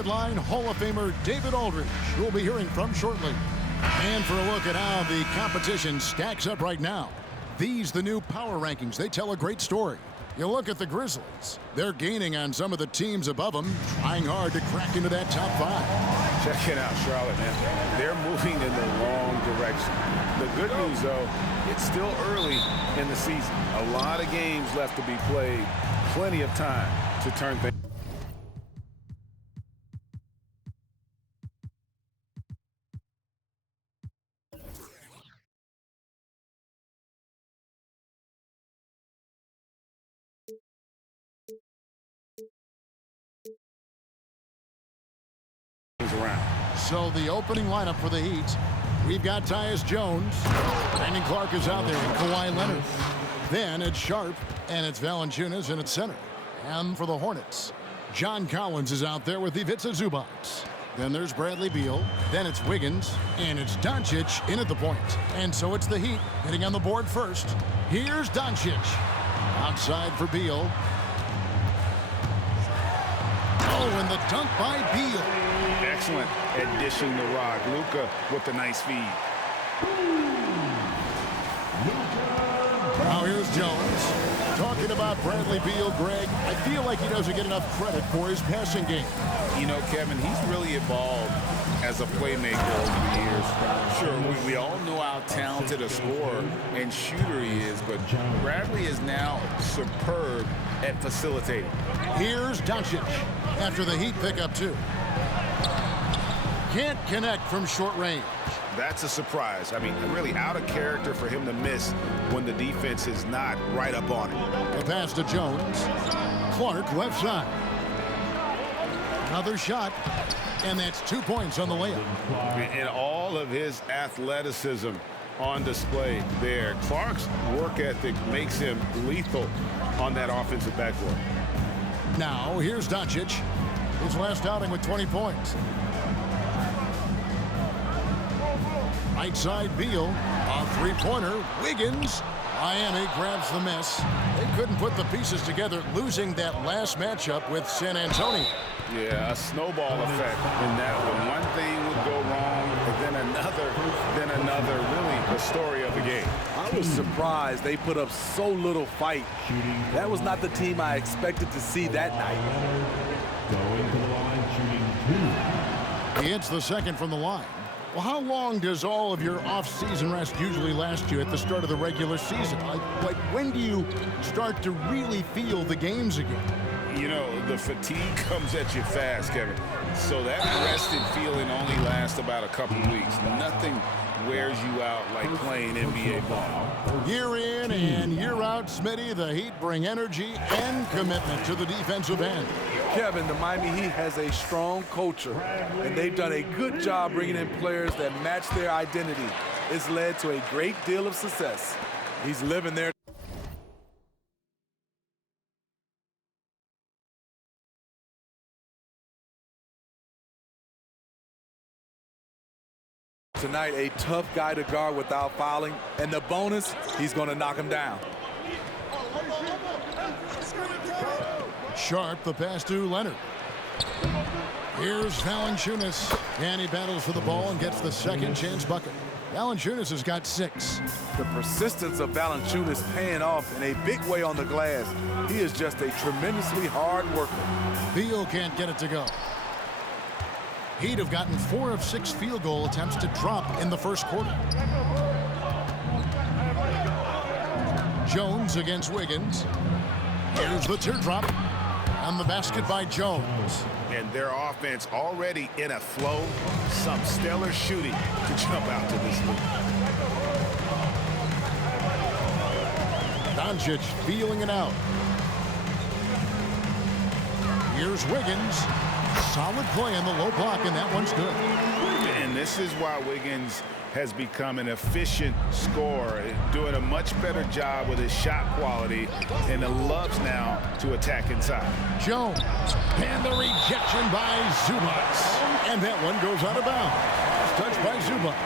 sideline, Hall of Famer David Aldridge, who we'll be hearing from shortly. And for a look at how the competition stacks up right now. These, the new power rankings, they tell a great story. You look at the Grizzlies. They're gaining on some of the teams above them, trying hard to crack into that top 5. Check it out, Charlotte, man. They're moving in the wrong direction. The good news, though, it's still early in the season. A lot of games left to be played. Plenty of time to turn things around. So the opening lineup for the Heat, we've got Tyus Jones. Brandon Clark is out there and Kawhi Leonard. Then it's Sharp, and it's Valanciunas in its center. And for the Hornets, John Collins is out there with Ivica Zubac. Then there's Bradley Beal. Then it's Wiggins, and it's Doncic in at the point. And so it's the Heat getting on the board first. Here's Doncic. Outside for Beal. Oh, and the dunk by Beal. Excellent at dishing the rock. Luka with a nice feed. Now here's Jones. Talking about Bradley Beal, Greg, I feel like he doesn't get enough credit for his passing game. You know, Kevin, he's really evolved as a playmaker over the years. Sure, we all know how talented a scorer and shooter he is, but Bradley is now superb at facilitating. Here's Doncic after the Heat pick up 2. Can't connect from short range. That's a surprise. I mean, really out of character for him to miss when the defense is not right up on it. The pass to Jones. Clark left side. Another shot, and that's 2 points on the layup. And all of his athleticism on display there. Clark's work ethic makes him lethal on that offensive backboard. Now, here's Doncic. His last outing with 20 points. Right side, Beal. A three-pointer. Wiggins. Miami grabs the miss. They couldn't put the pieces together, losing that last matchup with San Antonio. Yeah, a snowball effect in that one. One thing would go wrong, then another. Really the story of the game. I was surprised they put up so little fight. That was not the team I expected to see that night. Going to the line, shooting 2. He hits the second from the line. Well, how long does all of your off-season rest usually last you at the start of the regular season? Like when do you start to really feel the games again? You know, the fatigue comes at you fast, Kevin. So that rested feeling only lasts about a couple weeks. Nothing wears you out like playing NBA ball. Year in and year out, Smitty, the Heat bring energy and commitment to the defensive end. Kevin, the Miami Heat has a strong culture, and they've done a good job bringing in players that match their identity. It's led to a great deal of success. He's living there. Tonight, a tough guy to guard without fouling, and the bonus, he's going to knock him down. Sharp, the pass to Leonard. Here's Valanciunas, and he battles for the ball and gets the second chance bucket. Valanciunas has got 6. The persistence of Valanciunas paying off in a big way on the glass. He is just a tremendously hard worker. Beal can't get it to go. He'd have gotten 4 of 6 field goal attempts to drop in the first quarter. Jones against Wiggins. Here's the teardrop. And the basket by Jones. And their offense already in a flow. Some stellar shooting to jump out to this lead. Doncic feeling it out. Here's Wiggins. Solid play in the low block, and that one's good. And this is why Wiggins has become an efficient scorer, doing a much better job with his shot quality, and loves now to attack inside. Jones, and the rejection by Zubac. And that one goes out of bounds. Touched by Zubac.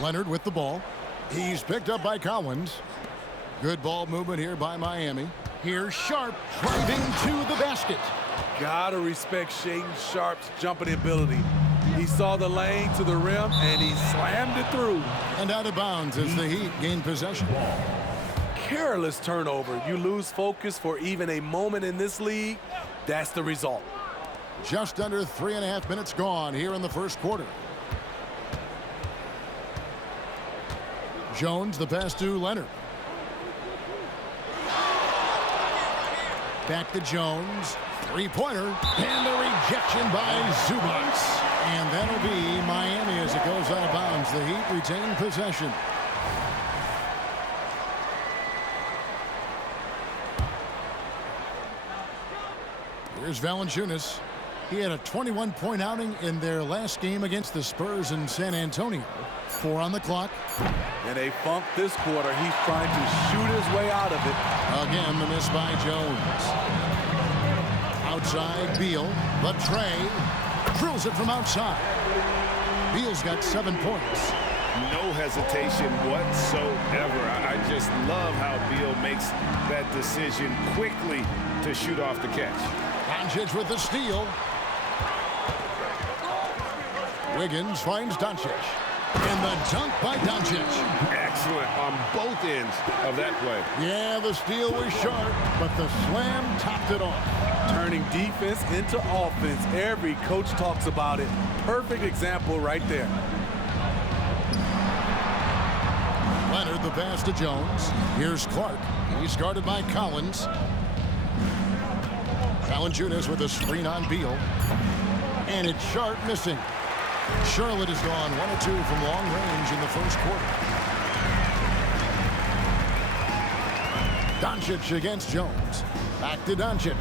Leonard with the ball. He's picked up by Collins. Good ball movement here by Miami. Here's Sharp driving to the basket. Gotta respect Shaedon Sharp's jumping ability. He saw the lane to the rim, and he slammed it through. And out of bounds as the Heat gain possession. Careless turnover. You lose focus for even a moment in this league. That's the result. Just under 3.5 minutes gone here in the first quarter. Jones, the pass to Leonard. Back to Jones. Three-pointer. And the rejection by Zubac. And that'll be Miami as it goes out of bounds. The Heat retain possession. Here's Valanciunas. He had a 21-point outing in their last game against the Spurs in San Antonio. 4 on the clock. And they funk this quarter. He's trying to shoot his way out of it. Again, the miss by Jones. Outside, Beal. The tray. Drills it from outside. Beal's got 7 points. No hesitation whatsoever. I just love how Beal makes that decision quickly to shoot off the catch. Doncic with the steal. Wiggins finds Doncic. And the dunk by Doncic. Excellent on both ends of that play. Yeah, the steal was sharp, but the slam topped it off. Turning defense into offense. Every coach talks about it. Perfect example right there. Leonard, the pass to Jones. Here's Clark. He's guarded by Collins. Valanciunas with a screen on Beal. And it's Sharp missing. Charlotte has gone 1 of 2 from long range in the first quarter. Doncic against Jones. Back to Doncic.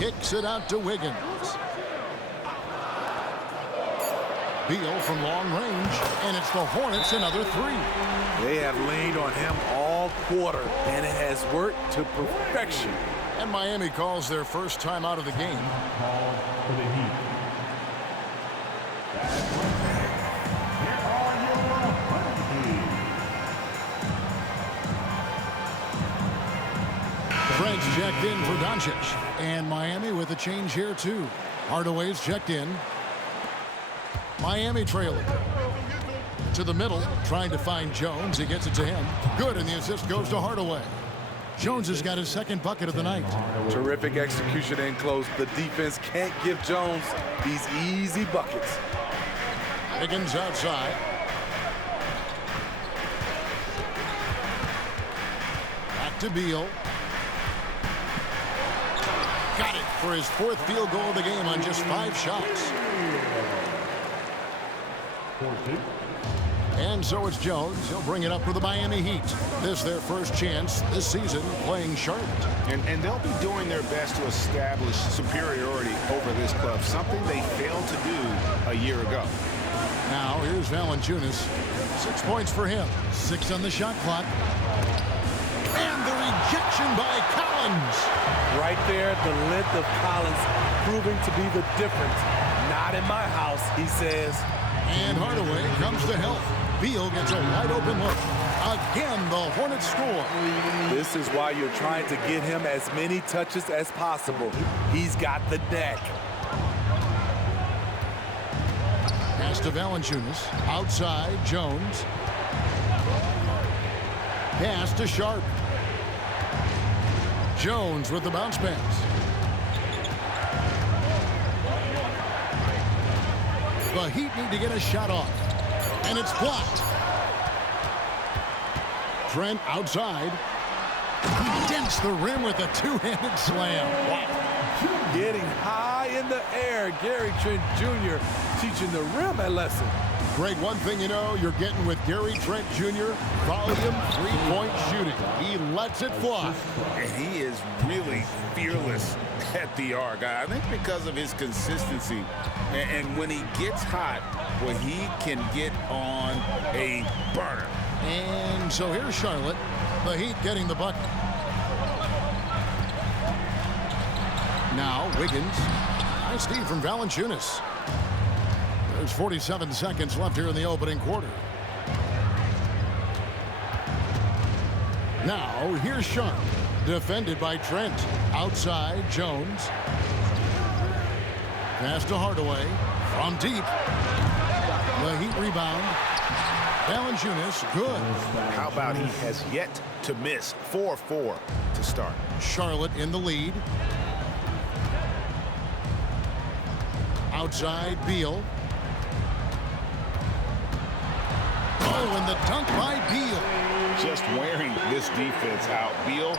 Kicks it out to Wiggins. Beal from long range, and it's the Hornets another 3. They have leaned on him all quarter, and it has worked to perfection. And Miami calls their first time out of the game. Call for the Heat. Here are your penalties. Fred's checked in for Doncic. And Miami with a change here, too. Hardaway's checked in. Miami trailing. To the middle, trying to find Jones. He gets it to him. Good, and the assist goes to Hardaway. Jones has got his second bucket of the night. Terrific execution in close. The defense can't give Jones these easy buckets. Higgins outside. Back to Beal. Got it for his 4th field goal of the game on just 5 shots. 14. And so it's Jones. He'll bring it up for the Miami Heat. This is their first chance this season playing Charlotte. And they'll be doing their best to establish superiority over this club, something they failed to do a year ago. Now here's Valanciunas. 6 points for him. 6 on the shot clock. And the rejection by Collins. Right there, the length of Collins proving to be the difference. Not in my house, he says. And Hardaway comes to help. Beal gets a wide open look. Again, the Hornets score. This is why you're trying to get him as many touches as possible. He's got the neck. Pass to Valanciunas. Outside, Jones. Pass to Sharp. Jones with the bounce pass. The Heat need to get a shot off. And it's blocked. Trent outside. He dents the rim with a 2-handed slam. Wow. Getting high in the air. Gary Trent Jr. teaching the rim a lesson. Greg, one thing you know you're getting with Gary Trent Jr., volume 3-point shooting. He lets it fly. And he is really fearless at the arc. I think because of his consistency. And when he gets hot, well, he can get on a burner. And so here's Charlotte. The Heat getting the bucket. Now Wiggins. Nice steal from Valanciunas. There's 47 seconds left here in the opening quarter. Now, here's Sharp. Defended by Trent. Outside, Jones. Pass to Hardaway. From deep. The Heat rebound. Valanciunas, good. How about he has yet to miss? 4-4 to start. Charlotte in the lead. Outside, Beal. Oh, and the dunk by Beal. Just wearing this defense out. Beal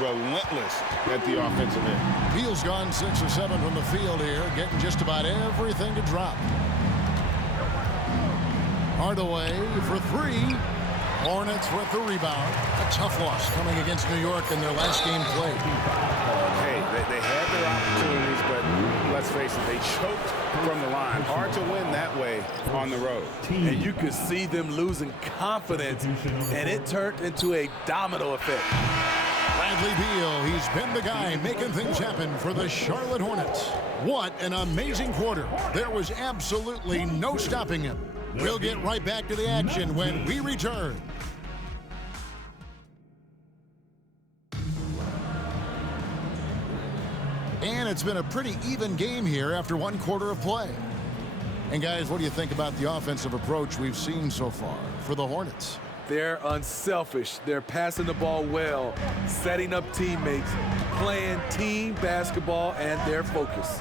relentless at the offensive end. Beal's gone 6 or 7 from the field here, getting just about everything to drop. Hardaway for 3. Hornets with the rebound. A tough loss coming against New York in their last game played. Hey, they had their opportunities, but let's face it, they choked from the line. Hard to win that way on the road. And you could see them losing confidence, and it turned into a domino effect. Bradley Beal, he's been the guy making things happen for the Charlotte Hornets. What an amazing quarter. There was absolutely no stopping him. We'll get right back to the action when we return. And it's been a pretty even game here after 1 quarter of play. And guys, what do you think about the offensive approach we've seen so far for the Hornets? They're unselfish. They're passing the ball well, setting up teammates, playing team basketball, and their focus.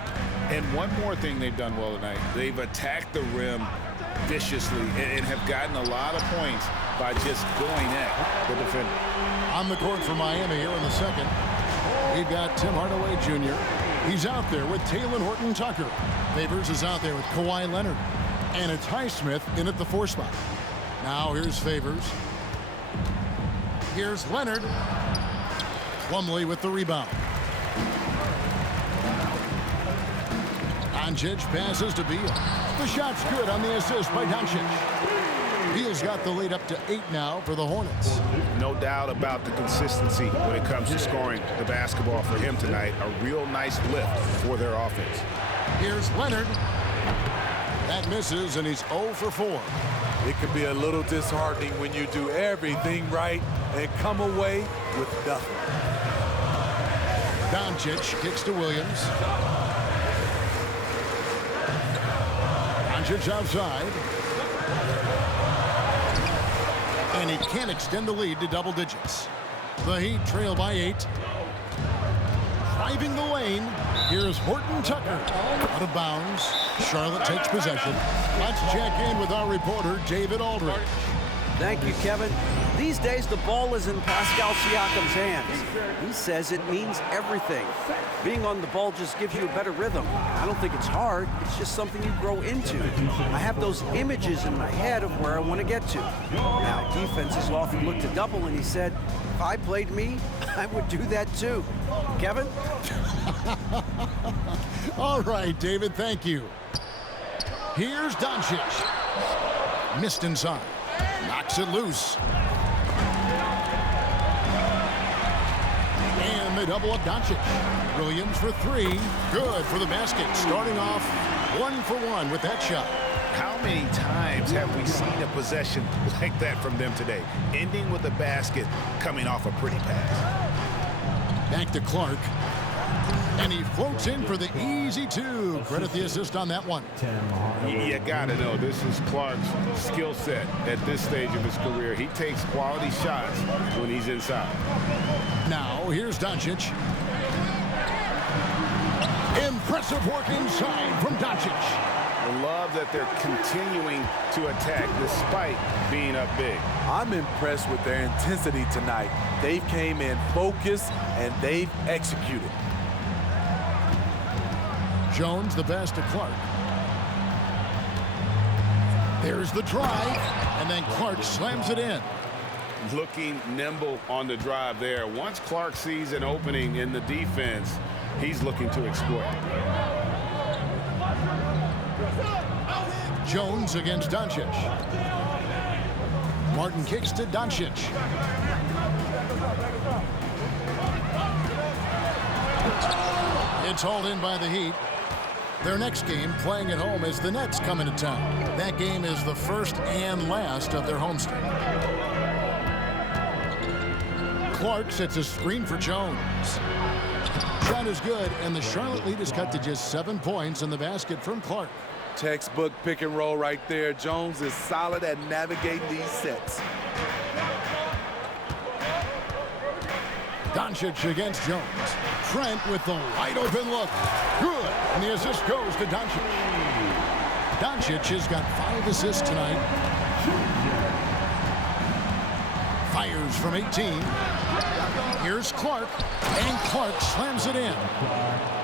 And one more thing they've done well tonight. They've attacked the rim viciously and have gotten a lot of points by just going at the defender. On the court for Miami here in the second. We've got Tim Hardaway Jr. He's out there with Talen Horton-Tucker. Favors is out there with Kawhi Leonard. And it's Highsmith in at the 4 spot. Now here's Favors. Here's Leonard. Plumlee with the rebound. Doncic passes to Beal. The shot's good on the assist by Doncic. Beal's got the lead up to 8 now for the Hornets. No doubt about the consistency when it comes to scoring the basketball for him tonight. A real nice lift for their offense. Here's Leonard. That misses, and he's 0 for 4. It can be a little disheartening when you do everything right and come away with nothing. Doncic kicks to Williams. Doncic outside. And he can't extend the lead to double digits. The Heat trail by 8. Driving the lane. Here's Horton-Tucker. Out of bounds. Charlotte takes possession. Let's check in with our reporter, David Aldridge. Thank you, Kevin. These days, the ball is in Pascal Siakam's hands. He says it means everything. Being on the ball just gives you a better rhythm. I don't think it's hard. It's just something you grow into. I have those images in my head of where I want to get to. Now, defenses often look to double, and he said, if I played me, I would do that too. Kevin? All right, David, thank you. Here's Doncic. Missed inside. Knocks it loose. And they double up Doncic. Williams for 3. Good for the basket. Starting off 1 for 1 with that shot. How many times have we seen a possession like that from them today? Ending with a basket, coming off a pretty pass. Back to Clark. And he floats in for the easy 2. Credit the assist on that one. You gotta know, this is Clark's skill set at this stage of his career. He takes quality shots when he's inside. Now, here's Doncic. Impressive work inside from Doncic. I love that they're continuing to attack despite being up big. I'm impressed with their intensity tonight. They came in focused, and they've executed. Jones the pass to Clark. There's the drive, and then Clark slams it in. Looking nimble on the drive there. Once Clark sees an opening in the defense, he's looking to exploit. Jones against Doncic. Martin kicks to Doncic. It's hauled in by the Heat. Their next game, playing at home, is the Nets coming to town. That game is the first and last of their homestand. Clark sets a screen for Jones. Shot is good, and the Charlotte lead is cut to just 7 points in the basket from Clark. Textbook pick and roll right there. Jones is solid at navigating these sets. Doncic against Jones. Trent with the wide open look. Good. And the assist goes to Doncic. Doncic has got 5 assists tonight. Fires from 18. Here's Clark. And Clark slams it in.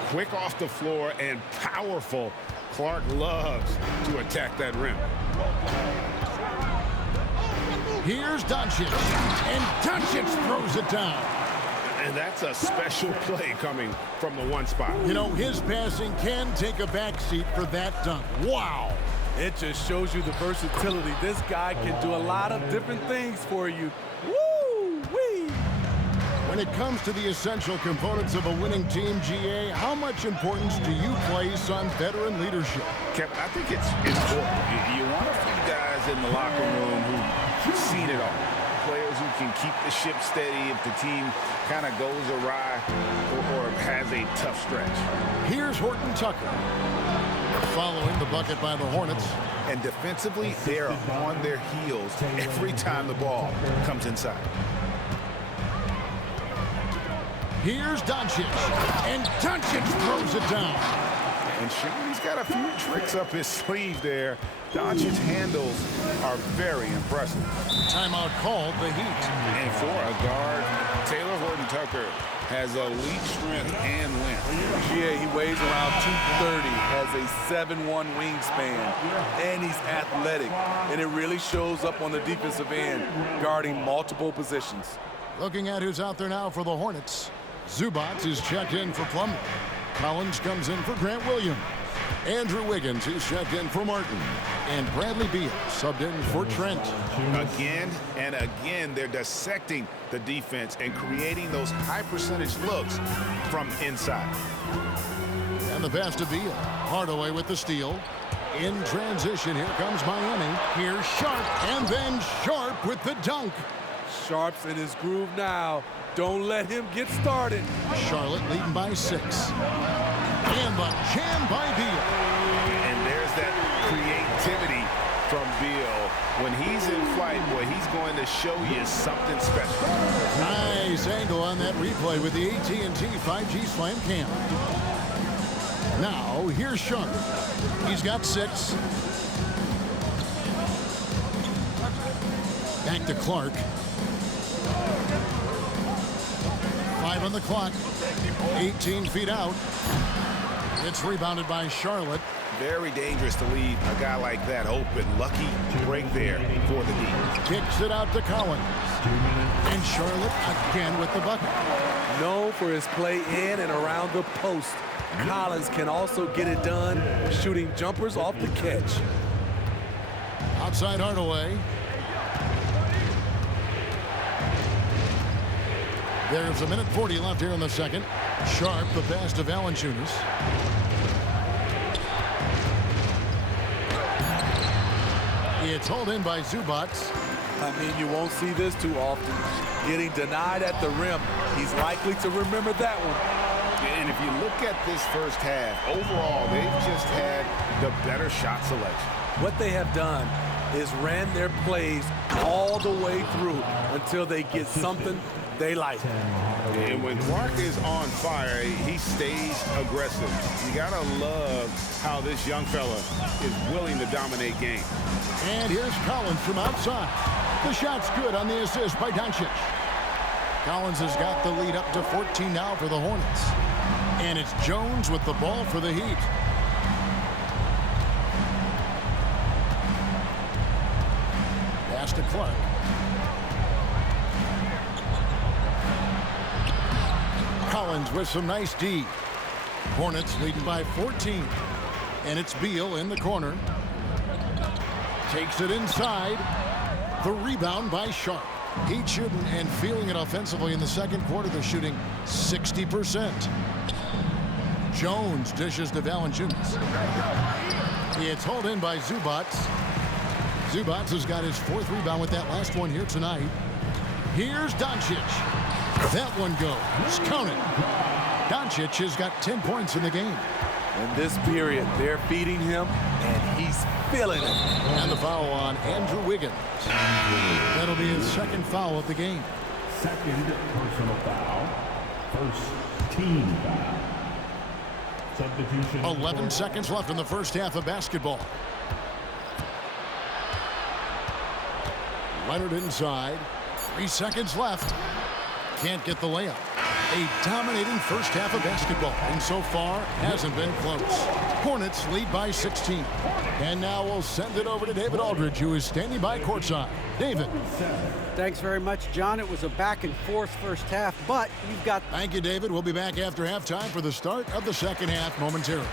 Quick off the floor and powerful. Clark loves to attack that rim. Here's Doncic. And Doncic throws it down. And that's a special play coming from the one spot. You know, his passing can take a backseat for that dunk. Wow. It just shows you the versatility. This guy can do a lot of different things for you. Woo-wee! When it comes to the essential components of a winning team, GA, how much importance do you place on veteran leadership? Kevin, I think it's important. You want a few guys in the locker room who've seen it all. Players who can keep the ship steady if the team kind of goes awry or has a tough stretch. Here's Horton Tucker. Following the bucket by the Hornets. And defensively, they're on their heels every time the ball comes inside. Here's Doncic. And Doncic throws it down. And Sean's got a few tricks up his sleeve there. Doncic's handles are very impressive. Timeout called, the Heat. And for a guard, Taylor Horton Tucker has elite strength and length. Yeah, he weighs around 230, has a 7'1" wingspan, and he's athletic. And it really shows up on the defensive end, guarding multiple positions. Looking at who's out there now for the Hornets. Zubac is checked in for Plumlee. Collins comes in for Grant Williams. Andrew Wiggins is checked in for Martin. And Bradley Beal subbed in for Trent. Again and again, they're dissecting the defense and creating those high percentage looks from inside. And the pass to Beal. Hardaway with the steal. In transition, here comes Miami. Here's Sharp, and then Sharp with the dunk. Sharp's in his groove now. Don't let him get started. Charlotte leading by 6. And the jam by Beal. And there's that creativity from Beal. When he's in flight, boy, he's going to show you something special. Nice angle on that replay with the AT&T 5G Slam Cam. Now, here's Sharp. He's got 6. Back to Clark. 5 on the clock. 18 feet out. It's rebounded by Charlotte. Very dangerous to leave a guy like that open. Lucky break there for the D. Kicks it out to Collins. And Charlotte again with the bucket. Known for his play in and around the post, Collins can also get it done shooting jumpers off the catch. Outside Hardaway. There's a minute 40 left here in the second. Sharp, the pass to Valanciunas. It's hauled in by Zubac. I mean, you won't see this too often. Getting denied at the rim. He's likely to remember that one. And if you look at this first half, overall, they've just had the better shot selection. What they have done is ran their plays all the way through until they get something they like. And when Clark is on fire, he stays aggressive. You gotta love how this young fella is willing to dominate games. And here's Collins from outside. The shot's good on the assist by Doncic. Collins has got the lead up to 14 now for the Hornets. And it's Jones with the ball for the Heat. Pass to Clark. Collins with some nice D. Hornets leading by 14. And it's Beal in the corner. Takes it inside. The rebound by Sharp. Heat shooting and feeling it offensively in the second quarter. They're shooting 60%. Jones dishes to Valanciunas. It's hauled in by Zubac. Zubac has got his 4th rebound with that last one here tonight. Here's Doncic. That one goes. Count it. Doncic has got 10 points in the game. In this period, they're feeding him, and he's feeling it. And the foul on Andrew Wiggins. That'll be his second foul of the game. Second personal foul. First team foul. Substitution. 11 seconds left in the first half of basketball. Leonard inside. 3 seconds left. Can't get the layup. A dominating first half of basketball, and so far hasn't been close. Hornets lead by 16. And now we'll send it over to David Aldridge, who is standing by courtside. David. Thanks very much, John. It was a back-and-forth first half, but you've got... Thank you, David. We'll be back after halftime for the start of the second half momentarily.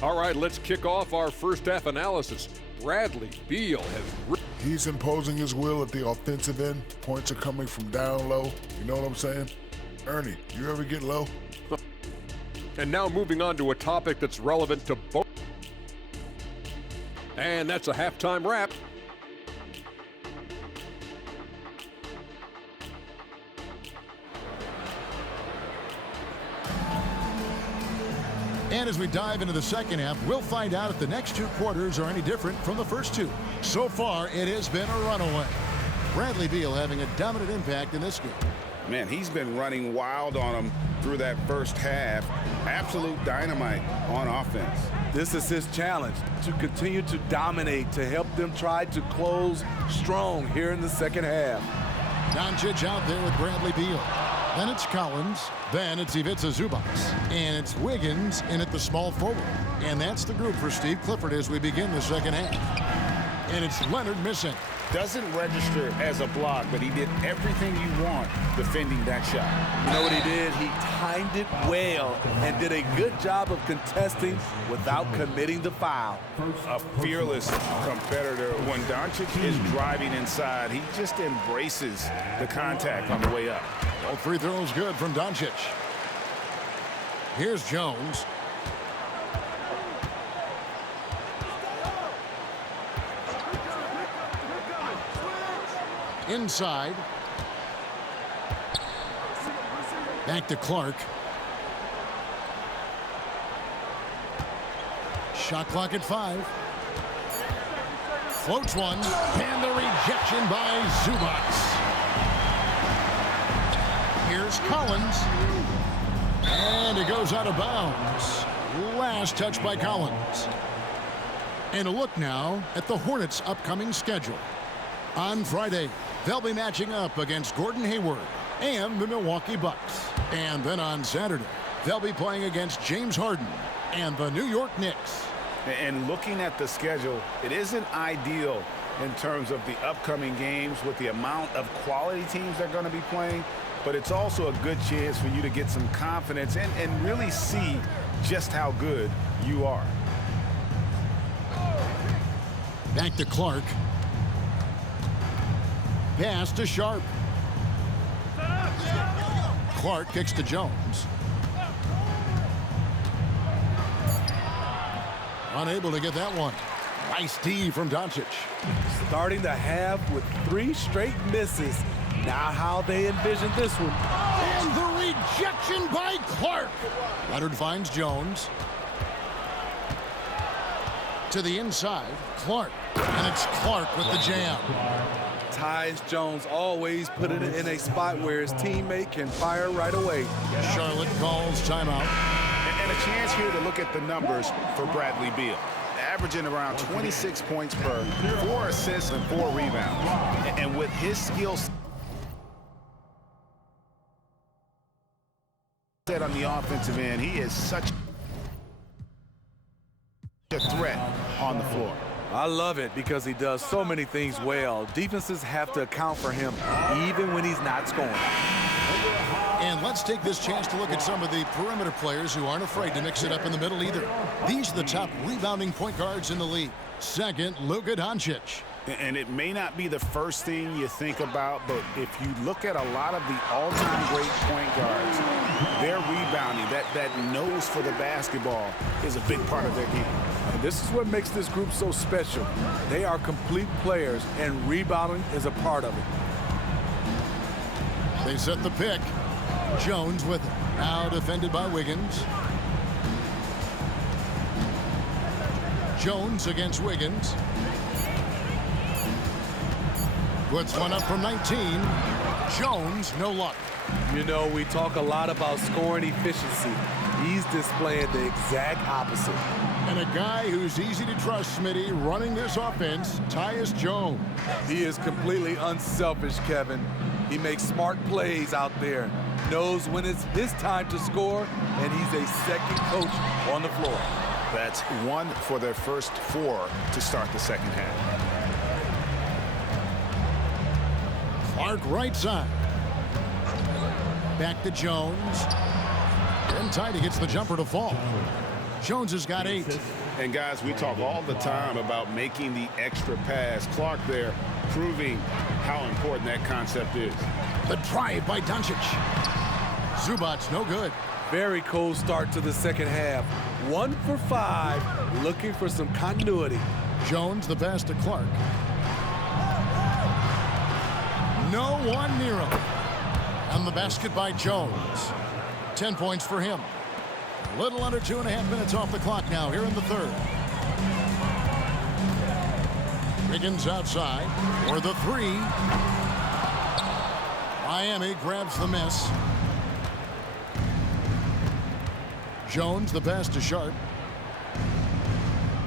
All right, let's kick off our first half analysis. Bradley Beal has... He's imposing his will at the offensive end. Points are coming from down low. You know what I'm saying? Ernie, you ever get low? And now moving on to a topic that's relevant to both. And that's a halftime wrap. And as we dive into the second half, we'll find out if the next two quarters are any different from the first two. So far, it has been a runaway. Bradley Beal having a dominant impact in this game. Man, he's been running wild on them through that first half. Absolute dynamite on offense. This is his challenge, to continue to dominate, to help them try to close strong here in the second half. Doncic out there with Bradley Beal. Then it's Collins. Then it's Ivica Zubac. And it's Wiggins in at the small forward. And that's the group for Steve Clifford as we begin the second half. And it's Leonard missing. Doesn't register as a block, but he did everything you want defending that shot. You know what he did? He timed it well and did a good job of contesting without committing the foul. A fearless competitor. When Doncic is driving inside, he just embraces the contact on the way up. All free throws good from Doncic. Here's Jones. Inside. Back to Clark. Shot clock at 5. Floats one. And the rejection by Zubac. Here's Collins. And it goes out of bounds. Last touch by Collins. And a look now at the Hornets' upcoming schedule. On Friday, they'll be matching up against Gordon Hayward and the Milwaukee Bucks. And then on Saturday, they'll be playing against James Harden and the New York Knicks. And looking at the schedule, it isn't ideal in terms of the upcoming games with the amount of quality teams they're going to be playing, but it's also a good chance for you to get some confidence and really see just how good you are. Back to Clark. Pass to Sharp. Clark kicks to Jones. Unable to get that one. Nice D from Doncic. Starting the half with 3 straight misses. Now how they envision this one. And the rejection by Clark. Leonard finds Jones. To the inside, Clark. And it's Clark with the jam. Tyus Jones always put it in a spot where his teammate can fire right away. Charlotte calls timeout. And a chance here to look at the numbers for Bradley Beal. Averaging around 26 points per, 4 assists and 4 rebounds. And with his skill set on the offensive end, he is such a threat on the floor. I love it because he does so many things well. Defenses have to account for him even when he's not scoring. And let's take this chance to look at some of the perimeter players who aren't afraid to mix it up in the middle either. These are the top rebounding point guards in the league. Second, Luka Doncic. And it may not be the first thing you think about, but if you look at a lot of the all-time great point guards, their rebounding, that nose for the basketball is a big part of their game. And this is what makes this group so special. They are complete players, and rebounding is a part of it. They set the pick. Jones with it. Now defended by Wiggins. Jones against Wiggins. Puts one up from 19. Jones, no luck. You know, we talk a lot about scoring efficiency. He's displaying the exact opposite. And a guy who's easy to trust, Smitty, running this offense, Tyus Jones. He is completely unselfish, Kevin. He makes smart plays out there, knows when it's his time to score, and he's a second coach on the floor. That's 1 for their first 4 to start the second half. Clark right side. Back to Jones. And Tidy gets the jumper to fall. Jones has got 8. And guys, we talk all the time about making the extra pass. Clark there proving how important that concept is. The drive by Doncic. Zubac's no good. Very cold start to the second half. 1 for 5, looking for some continuity. Jones the pass to Clark. No one near him. And the basket by Jones. 10 points for him. A little under 2.5 minutes off the clock now here in the third. Wiggins outside for the 3. Miami grabs the miss. Jones the pass to Sharp.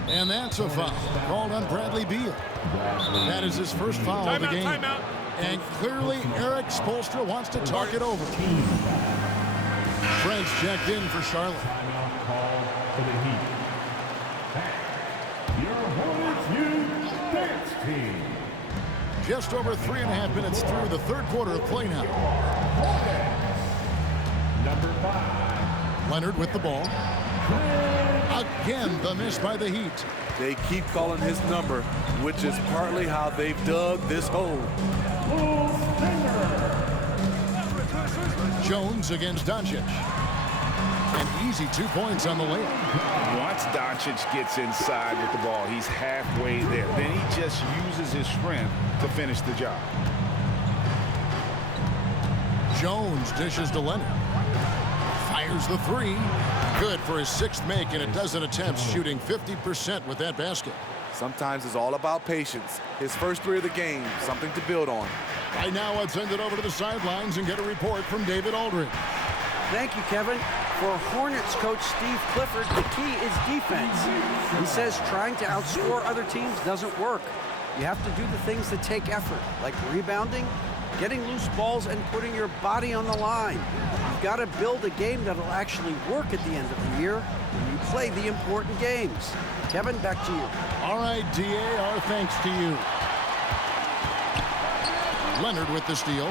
And that's a foul called on Bradley Beal. That is his first foul of the game. Timeout. And clearly Eric Spoelstra wants to talk it over. Frank's checked in for Charlotte. Timeout call for the Heat. Your Hornets Youth Dance Team. Just over 3.5 minutes through the third quarter of play now. Number 5. Leonard with the ball. Again, the miss by the Heat. They keep calling his number, which is partly how they've dug this hole. Jones against Doncic. An easy 2 points on the layup. Once Doncic gets inside with the ball, he's halfway there. Then he just uses his strength to finish the job. Jones dishes to Leonard. Fires the 3. Good for his 6th make in a dozen attempts, shooting 50% with that basket. Sometimes it's all about patience. His first 3 of the game, something to build on. Right now, let's send it over to the sidelines and get a report from David Aldridge. Thank you, Kevin. For Hornets coach Steve Clifford, the key is defense. He says trying to outscore other teams doesn't work. You have to do the things that take effort, like rebounding, getting loose balls, and putting your body on the line. You've got to build a game that'll actually work at the end of the year when you play the important games. Kevin, back to you. All right, DA, our thanks to you. Leonard with the steal.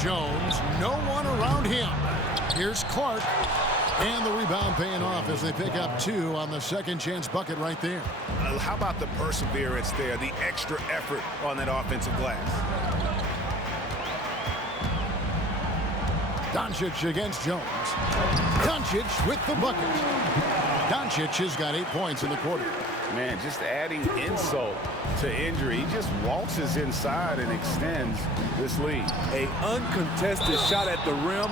Jones, no one around him. Here's Clark. And the rebound paying off as they pick up 2 on the second chance bucket right there. How about the perseverance there, the extra effort on that offensive glass? Doncic against Jones. Doncic with the bucket. Doncic has got 8 points in the quarter. Man, just adding insult to injury. He just waltzes inside and extends this lead. An uncontested shot at the rim,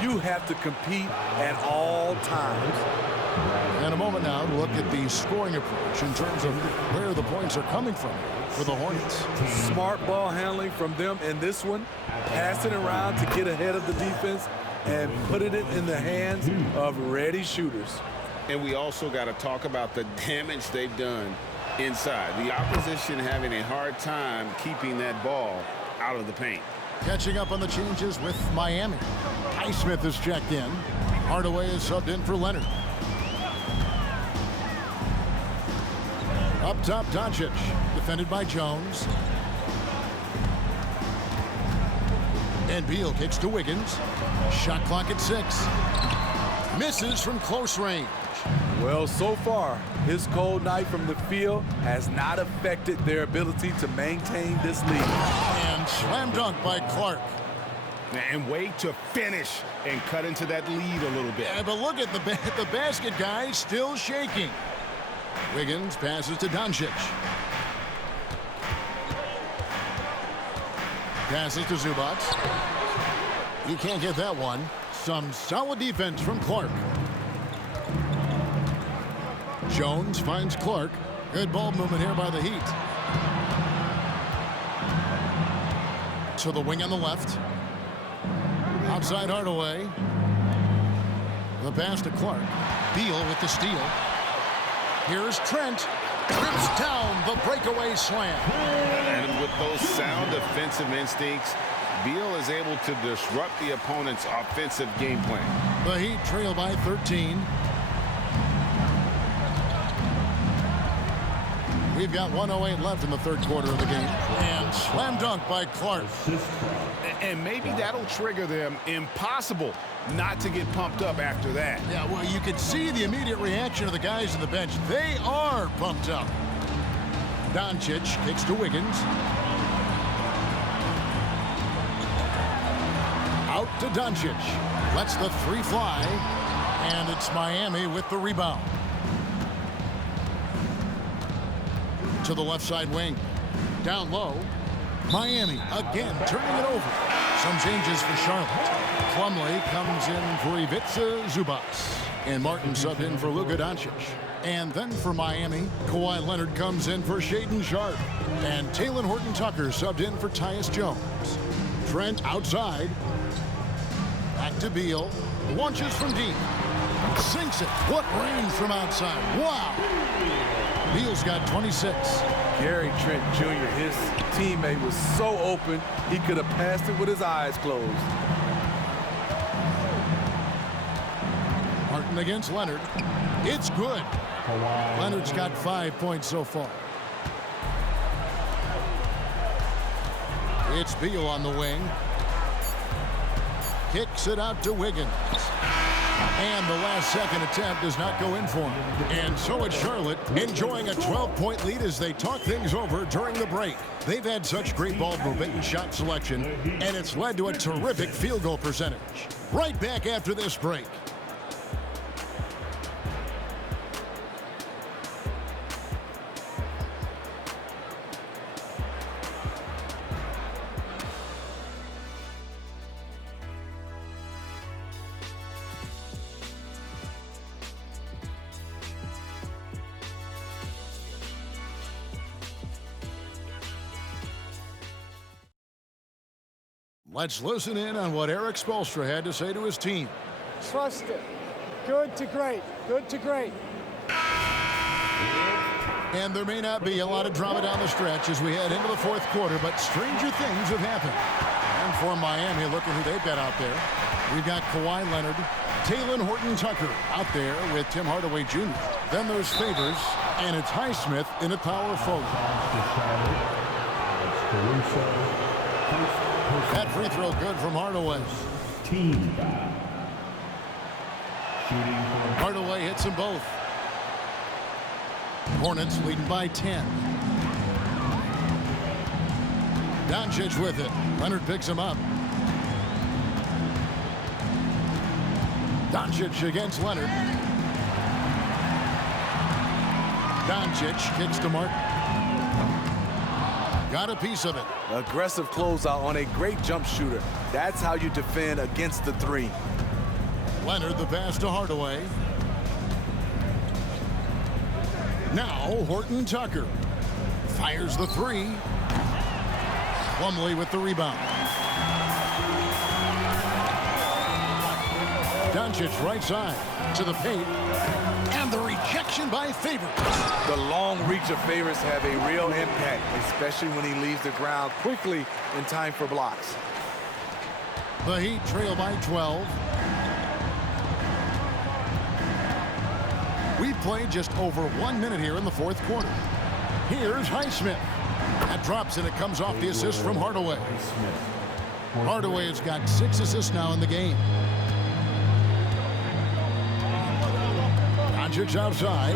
you have to compete at all times. In a moment now to look at the scoring approach in terms of where the points are coming from for the Hornets. Smart ball handling from them in this one, passing around to get ahead of the defense and putting it in the hands of ready shooters. And we also got to talk about the damage they've done inside. The opposition having a hard time keeping that ball out of the paint. Catching up on the changes with Miami. Highsmith is checked in. Hardaway is subbed in for Leonard. Up top, Doncic, defended by Jones. And Beal kicks to Wiggins. Shot clock at 6. Misses from close range. Well, so far, his cold night from the field has not affected their ability to maintain this lead. And slam dunk by Clark. And way to finish and cut into that lead a little bit. Yeah, but look at the basket guy still shaking. Wiggins passes to Doncic. Passes to Zubac. He can't get that one. Some solid defense from Clark. Jones finds Clark. Good ball movement here by the Heat. To the wing on the left. Outside Hardaway. The pass to Clark. Beal with the steal. Here's Trent. Rips down the breakaway slam. And with those sound defensive instincts, Beal is able to disrupt the opponent's offensive game plan. The Heat trail by 13. We've got 1:08 left in the third quarter of the game. And slam dunk by Clark. And maybe that'll trigger them. Impossible not to get pumped up after that. Yeah, well, you can see the immediate reaction of the guys on the bench. They are pumped up. Doncic kicks to Wiggins. Out to Doncic. Lets the three fly. And it's Miami with the rebound. To the left side wing. Down low. Miami again turning it over. Some changes for Charlotte. Plumlee comes in for Ivica Zubac. And Martin subbed in for Luka Doncic. And then for Miami, Kawhi Leonard comes in for Shaedon Sharpe. And Talen Horton-Tucker subbed in for Tyus Jones. Trent outside. Back to Beal. Launches from deep. Sinks it. What range from outside. Wow. Beal's got 26. Gary Trent Jr., his teammate, was so open, he could have passed it with his eyes closed. Martin against Leonard. It's good. Leonard's got 5 points so far. It's Beal on the wing. Kicks it out to Wiggins. And the last-second attempt does not go in for him. And so it's Charlotte enjoying a 12-point lead as they talk things over during the break. They've had such great ball movement and shot selection, and it's led to a terrific field goal percentage. Right back after this break. Let's listen in on what Erik Spoelstra had to say to his team. Trust it. Good to great. Good to great. And there may not be a lot of drama down the stretch as we head into the fourth quarter, but stranger things have happened. And for Miami, look at who they've got out there. We've got Kawhi Leonard, Talen Horton-Tucker out there with Tim Hardaway Jr. Then there's Favors, and it's Highsmith in a power forward. That free throw good from Hardaway. Team foul. Shooting for Hardaway hits them both. Hornets leading by 10. Doncic with it. Leonard picks him up. Doncic against Leonard. Doncic kicks to Martin. Got a piece of it. Aggressive closeout on a great jump shooter. That's how you defend against the three. Leonard the pass to Hardaway. Now Horton-Tucker fires the three. Plumlee with the rebound. Doncic right side to the paint. And the rejection by Favors. The long reach of Favors have a real impact, especially when he leaves the ground quickly in time for blocks. The Heat trail by 12. We played just over 1 minute here in the fourth quarter. Here's Highsmith. That drops and it comes off the assist from Hardaway. Hardaway has got 6 assists now in the game. Doncic outside.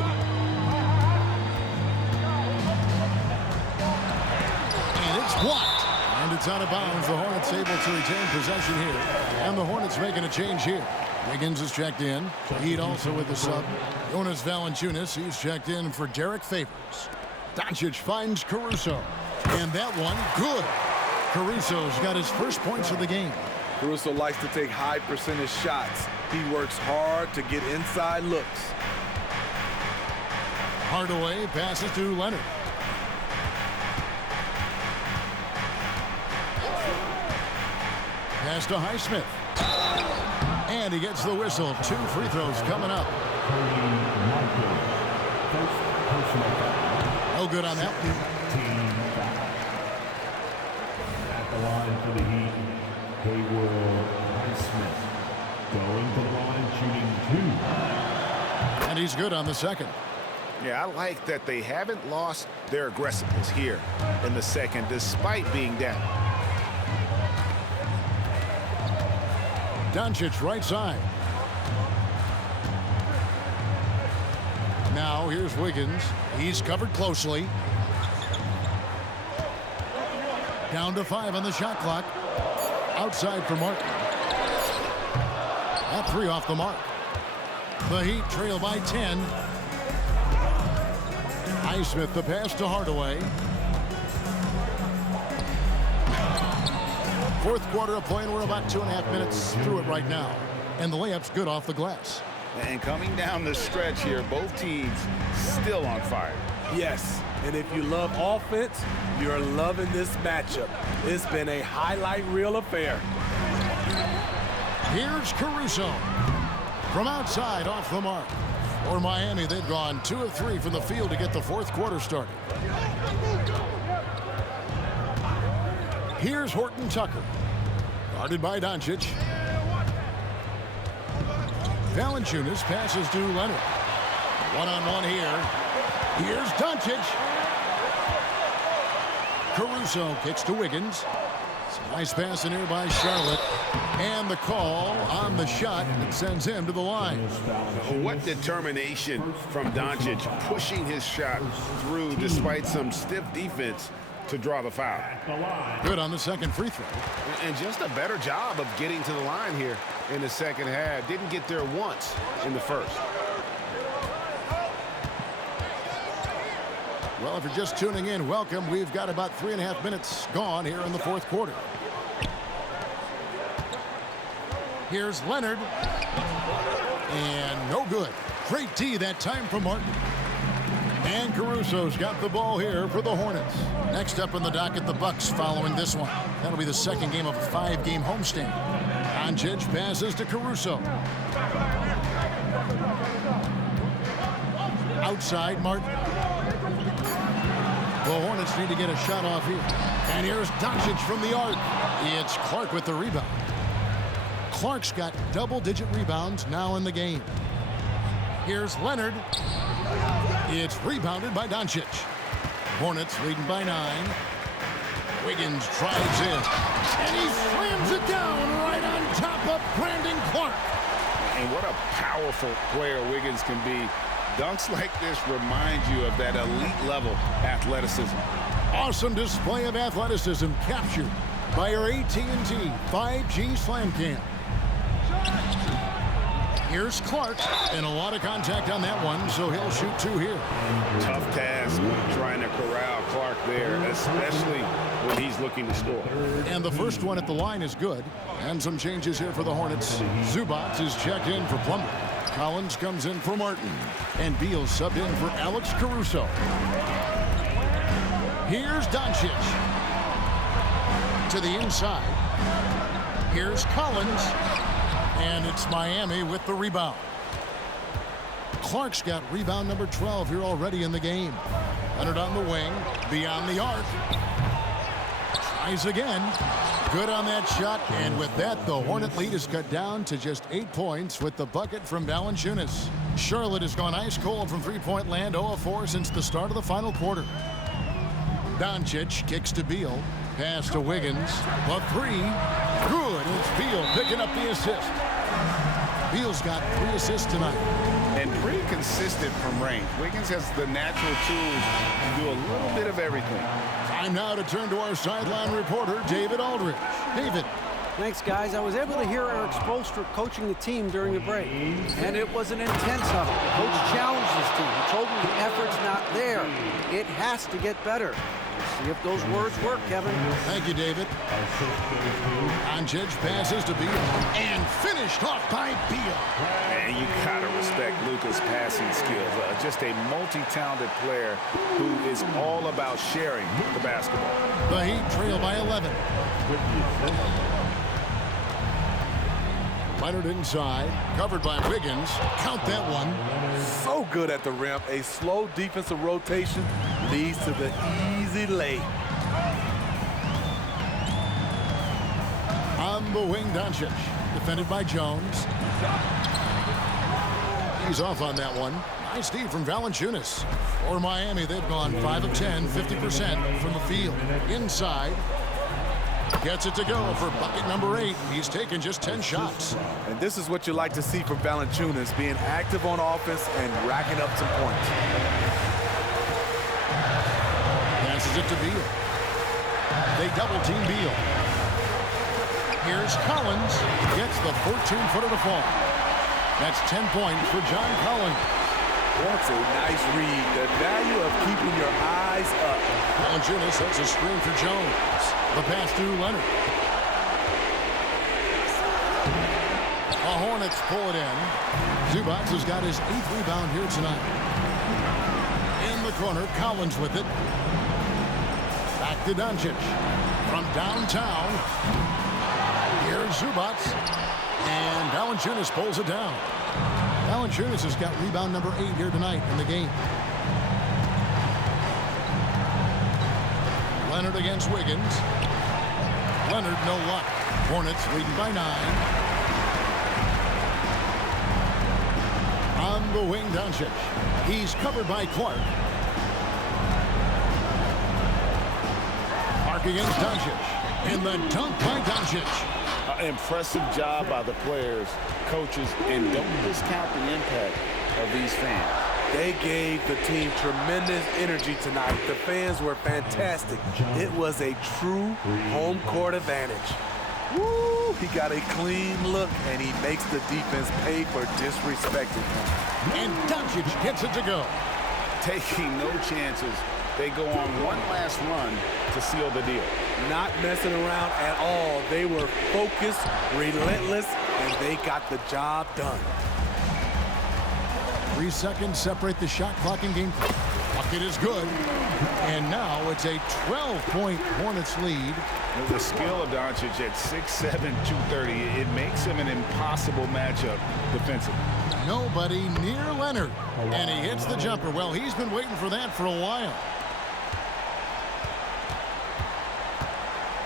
And it's blocked. And it's out of bounds. The Hornets able to retain possession here. And the Hornets making a change here. Wiggins is checked in. Heat also with the sub. Jonas Valanciunas, he's checked in for Derek Favors. Doncic finds Caruso. And that one, good. Caruso's got his first points of the game. Caruso likes to take high percentage shots. He works hard to get inside looks. Hardaway passes to Leonard. Pass to Highsmith. And he gets the whistle. 2 free throws coming up. No good on that. At the line for the Heat, Haywood Highsmith going to the line, shooting 2. And he's good on the second. Yeah, I like that they haven't lost their aggressiveness here in the second, despite being down. Doncic right side. Now here's Wiggins. He's covered closely. Down to 5 on the shot clock. Outside for Martin. That 3 off the mark. The Heat trail by 10. Highsmith the pass to Hardaway. Fourth quarter of play, and we're about 2.5 minutes through it right now. And the layup's good off the glass. And coming down the stretch here, both teams still on fire. Yes, and if you love offense, you're loving this matchup. It's been a highlight reel affair. Here's Caruso. From outside, off the mark. For Miami, they've gone 2 of 3 from the field to get the fourth quarter started. Here's Horton Tucker. Guarded by Doncic. Valanciunas passes to Leonard. One-on-one here. Here's Doncic. Caruso kicks to Wiggins. Nice pass in here by Charlotte. And the call on the shot that sends him to the line. What determination from Doncic, pushing his shot through despite some stiff defense to draw the foul. Good on the second free throw. And just a better job of getting to the line here in the second half. Didn't get there once in the first. Well, if you're just tuning in, welcome. We've got about 3.5 minutes gone here in the fourth quarter. Here's Leonard. And no good. Great D that time from Martin. And Caruso's got the ball here for the Hornets. Next up on the docket, the Bucks following this one. That'll be the second game of a 5-game homestand. Doncic passes to Caruso. Outside, Martin. The Hornets need to get a shot off here. And here's Doncic from the arc. It's Clark with the rebound. Clark's got double-digit rebounds now in the game. Here's Leonard. It's rebounded by Doncic. Hornets leading by 9. Wiggins drives in. And he slams it down right on top of Brandon Clark. And what a powerful player Wiggins can be. Dunks like this remind you of that elite level athleticism. Awesome display of athleticism captured by our AT&T 5G Slam Cam. Here's Clark, and a lot of contact on that one, so he'll shoot 2 here. Tough task trying to corral Clark there, especially when he's looking to score. And the first one at the line is good. And some changes here for the Hornets. Zubac is checked in for Plummer. Collins comes in for Martin. And Beal subbed in for Alex Caruso. Here's Doncic. To the inside. Here's Collins. And it's Miami with the rebound. Clark's got rebound number 12 here already in the game. Leonard on the wing, beyond the arc. Tries again. Good on that shot, and with that, the Hornet lead is cut down to just 8 points with the bucket from Valanciunas. Charlotte has gone ice cold from three-point land, 0 of 4 since the start of the final quarter. Doncic kicks to Beal. Pass to Wiggins. A 3. Good. It's Beal picking up the assist. Beal's got 3 assists tonight. and pretty consistent from range. Wiggins has the natural tools to do a little bit of everything. Time now to turn to our sideline reporter, David Aldridge. David. Thanks, guys. I was able to hear Eric Spoelstra coaching the team during the break, and it was an intense huddle. The coach challenged his team. He told them the effort's not there. It has to get better. See if those words work, Kevin. Thank you, David. Doncic passes to Beal and finished off by Beal. And you gotta respect Luka's passing skills. Just a multi-talented player who is all about sharing the basketball. The Heat trail by 11. Leonard inside, covered by Wiggins. Count that one. So good at the rim. A slow defensive rotation leads to the easy lay. On the wing, Doncic. Defended by Jones. He's off on that one. Nice D from Valanciunas. For Miami, they've gone 5 of 10, 50% from the field. Inside. Gets it to go for bucket number 8. He's taken just 10 shots. And this is what you like to see from Valanciunas, being active on offense and racking up some points. Passes it to Beal. They double-team Beal. Here's Collins. Gets the 14-footer to fall. That's 10 points for John Collins. That's a nice read. The value of keeping your eyes up. Valanciunas sets a screen for Jones. The pass to Leonard. The Hornets pull it in. Zubac has got his 8th rebound here tonight. In the corner, Collins with it. Back to Doncic. From downtown. Here's Zubac. And Valanciunas pulls it down. Valanciunas has got rebound number 8 here tonight in the game. Leonard against Wiggins. Leonard, no luck. Hornets leading by 9. On the wing, Doncic. He's covered by Clark. Clark against Doncic. And the dunk by Doncic. Impressive job by the players, coaches, and don't discount the impact of these fans. They gave the team tremendous energy tonight. The fans were fantastic. It was a true home court advantage. Woo! He got a clean look, and he makes the defense pay for disrespecting him. And Doncic gets it to go. Taking no chances. They go on one last run to seal the deal. Not messing around at all. They were focused, relentless, and they got the job done. 3 seconds separate the shot clock in game. Bucket is good. And now it's a 12-point Hornets lead. The skill of Doncic at 6'7", 230, it makes him an impossible matchup defensively. Nobody near Leonard. And he hits the jumper. Well, he's been waiting for that for a while.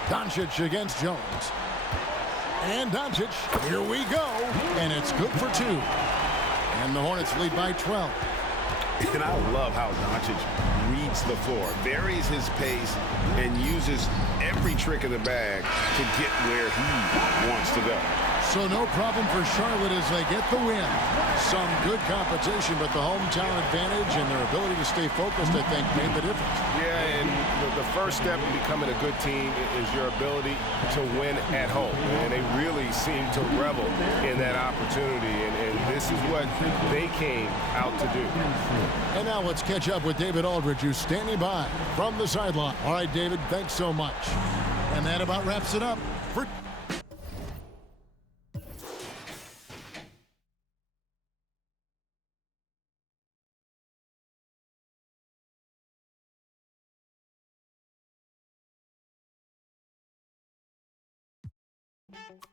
Doncic against Jones. And Doncic, here we go. And it's good for 2. And the Hornets lead by 12. And I love how Doncic reads the floor, varies his pace, and uses every trick of the bag to get where he wants to go. So no problem for Charlotte as they get the win. Some good competition, but the hometown advantage and their ability to stay focused, I think, made the difference. Yeah, and the first step in becoming a good team is your ability to win at home. And they really seem to revel in that opportunity, and this is what they came out to do. And now let's catch up with David Aldridge, who's standing by from the sideline. All right, David, thanks so much. And that about wraps it up for...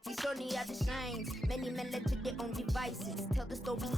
We surely are the shines. Many men led to their own devices. Tell the story.